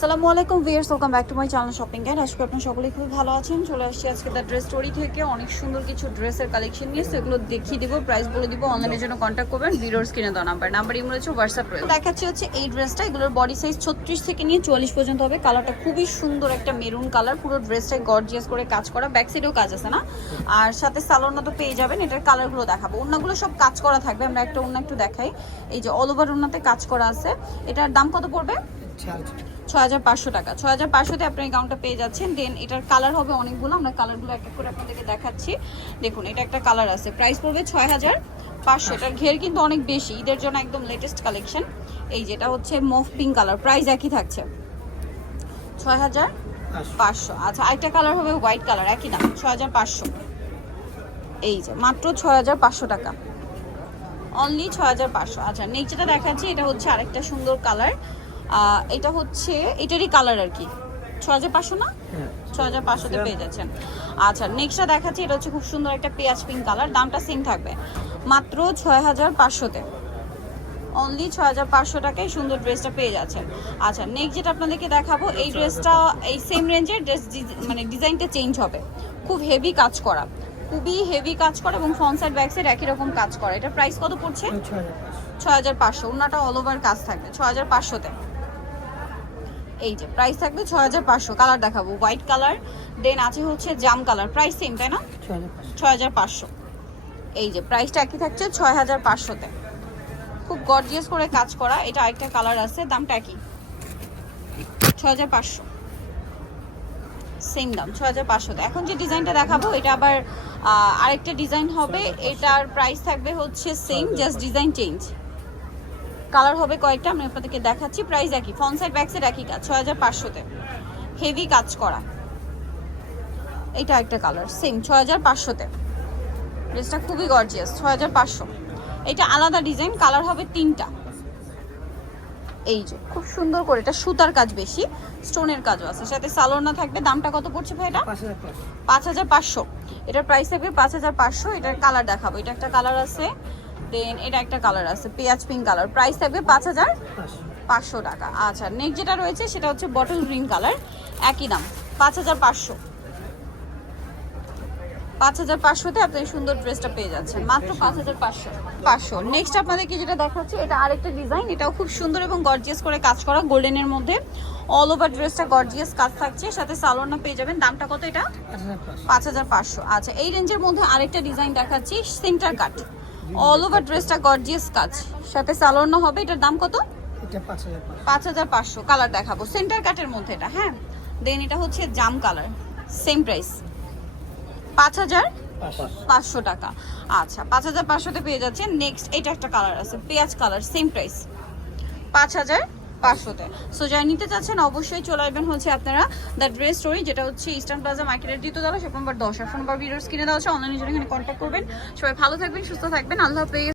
আসসালামু আলাইকুম viewers welcome back to my channel shopping guide. আজকে আপনারা সকলেই খুবই ভালো আছেন। চলে আসছি আজকে দ্য ড্রেস স্টোরি থেকে। অনেক সুন্দর কিছু ড্রেসের কালেকশন নিয়ে সেগুলো দেখিয়ে দিব প্রাইস বলে দিব অনলাইনের জন্য কন্ট্যাক্ট করবেন, ভিডিওর স্ক্রিনে দেওয়া নাম্বার নাম্বার ইমো রয়েছে হোয়াটসঅ্যাপ রয়েছে। দেখাচ্ছি হচ্ছে এই ড্রেসটা এগুলোর বডি সাইজ ছত্রিশ থেকে নিয়ে চুয়াল্লিশ পর্যন্ত হবে। কালারটা খুবই সুন্দর একটা মেরুন কালার পুরো ড্রেসটাই গর্জিয়াস করে কাজ করা। ব্যাক সাইডেও কাজ আছে, না? আর সাথে সালোনা তো পেয়ে যাবেন, এটার কালারগুলো দেখাবো। অন্যগুলো সব কাজ করা থাকবে, আমরা একটা অন্য একটু দেখাই। এই যে অল ওভার ওনাতে কাজ করা আছে। এটার দাম কত পড়বে? ছয় হাজার পাঁচশো টাকা। ছয় হাজার পাঁচশোতে আপনি এই গাউনটা পেয়ে যাচ্ছেন। দেন এটার কালার হবে অনেকগুলো। আমরা কালারগুলো এক এক করে আপনাদেরকে দেখাচ্ছি। দেখুন, এটা একটা কালার আছে। প্রাইস পড়বে ছয় হাজার পাঁচশো। এটার ঘের কিন্তু অনেক বেশি। ঈদের জন্য একদম লেটেস্ট কালেকশন এই যেটা হচ্ছে মফ পিঙ্ক কালার প্রাইস একই থাকছে। ছয় হাজার পাঁচশো। আচ্ছা আরেকটা কালার হবে হোয়াইট কালার একই দাম। ছয় হাজার পাঁচশো। এই যে, মাত্র ছয় হাজার পাঁচশো টাকা। অনলি ছয় হাজার পাঁচশো। আচ্ছা নেক্সট যেটা দেখাচ্ছি, এটা হচ্ছে আরেকটা সুন্দর কালার এটা হচ্ছে এটারই কালার আর কি। ছ হাজার পাঁচশো না? ছ হাজার পাঁচশোতে পেয়ে যাচ্ছেন। আচ্ছা নেক্সটটা দেখাচ্ছি এটা হচ্ছে খুব সুন্দর একটা পেঁয়াজ পিঙ্ক কালার দামটা সেম থাকবে। মাত্র ছয় হাজার পাঁচশোতে। অনলি ছয় হাজার পাঁচশো টাকায় সুন্দর ড্রেসটা পেয়ে যাচ্ছেন। আচ্ছা নেক্সট যেটা আপনাদেরকে দেখাবো এই ড্রেসটা এই সেম রেঞ্জের ড্রেস মানে ডিজাইনটা চেঞ্জ হবে। খুব হেভি কাজ করা। খুবই হেভি কাজ করা এবং ফ্রন্ট সাইড ব্যাক সাইড একই রকম কাজ করা। এটা প্রাইস কত পড়ছে? ছয় হাজার পাঁচশো। ওনাটা অল ওভার কাজ থাকবে। ছয় হাজার পাঁচশোতে। এই যে প্রাইস থাকবে ছয় হাজার পাঁচশো কালার দেখাবো। হোয়াইট কালার দেন আছে হচ্ছে জাম কালার প্রাইস সেম তাই না? ছয় হাজার পাঁচশো। এই যে প্রাইসটা একই থাকছে ছয় হাজার পাঁচশোতে। খুব গর্জিয়াস করে কাজ করা এটা আরেকটা কালার আছে দামটা একই। ছয় হাজার পাঁচশো। সেম দাম ছয় হাজার পাঁচশোতে। এখন যে ডিজাইনটা দেখাবো এটা আবার আরেকটা ডিজাইন হবে। এটার প্রাইস থাকবে হচ্ছে same just design change colour হবে কয়েকটা আমি আপনাদেরকে দেখাচ্ছি। প্রাইস একই ফ্রন্ট সাইড ব্যাক সাইড একই কাজ ছয় হাজার পাঁচশোতে। হেভি কাজ করা। এটা একটা কালার সেম ছয় হাজার পাঁচশোতে। ড্রেসটা খুবই গর্জিয়াস ছয় হাজার পাঁচশো। এটা আলাদা ডিজাইন কালার হবে তিনটা। এই যে খুব সুন্দর করে এটা সুতার কাজ বেশি স্টোনের কাজও আছে। সাথে সালোনা থাকবে দামটা কত পড়ছে ভাই এটা? পাঁচ হাজার পাঁচশো। এটার প্রাইস থাকবে পাঁচ হাজার পাঁচশো এটার কালার দেখাবো। এটা একটা কালার আছে দেন এটা একটা কালার আছে পেঁয়াজ পিঙ্ক কালার প্রাইস থাকবে পাঁচ হাজার পাঁচশো টাকা। আচ্ছা নেক্সট যেটা রয়েছে সেটা হচ্ছে বটল গ্রিন কালার একই দাম পাঁচ হাজার পাঁচশো। পাঁচ হাজার পাঁচশোতে আপনি সুন্দর ড্রেসটা পেয়ে যাচ্ছেন মাত্র পাঁচ হাজার পাঁচশো। পাঁচশো। নেক্সট আপনাদেরকে যেটা দেখাচ্ছি এটা আরেকটা ডিজাইন এটাও খুব সুন্দর এবং গর্জিয়াস করে কাজ করা গোল্ডেনের মধ্যে। অল ওভার ড্রেসটা গর্জিয়াস কাজ থাকছে সাথে সালোয়ারনা পেয়ে যাবেন। দামটা কত এটা? পাঁচ হাজার পাঁচশো। আচ্ছা এই রেঞ্জের মধ্যে আরেকটা ডিজাইন দেখাচ্ছি সেন্টার কাট অল ওভার ড্রেসটা গর্জিয়াস কাজ। সাথে সালোয়ারও হবে এটার দাম কত? পাঁচ হাজার পাঁচশো। কালার দেখাবো। সেন্টার কাটের মধ্যে এটা হ্যাঁ? দেন এটা হচ্ছে জাম কালার সেম প্রাইস পাঁচ হাজার পাঁচশো। টাকা। আচ্ছা পাঁচ হাজার পাঁচশোতে পেয়ে যাচ্ছে নেক্সট এটা একটা কালার আছে পেঁয়াজ কালার সেম প্রাইস পাঁচ হাজার পাঁচশোতে। সো যারা নিতে চাচ্ছেন, অবশ্যই চলে আসবেন হচ্ছে আপনারা দ্য ড্রেস স্টোরি যেটা হচ্ছে ইস্টার্ন প্লাজা মার্কেটের দিতে দেওয়া শপ দশ আর নম্বর ভিডিওস কিনে দেওয়া হচ্ছে অনলাইনে জন্য এখানে কন্ট্যাক্ট করবেন। সবাই ভালো থাকবেন, সুস্থ থাকবেন, আল্লাহ হাফেজ।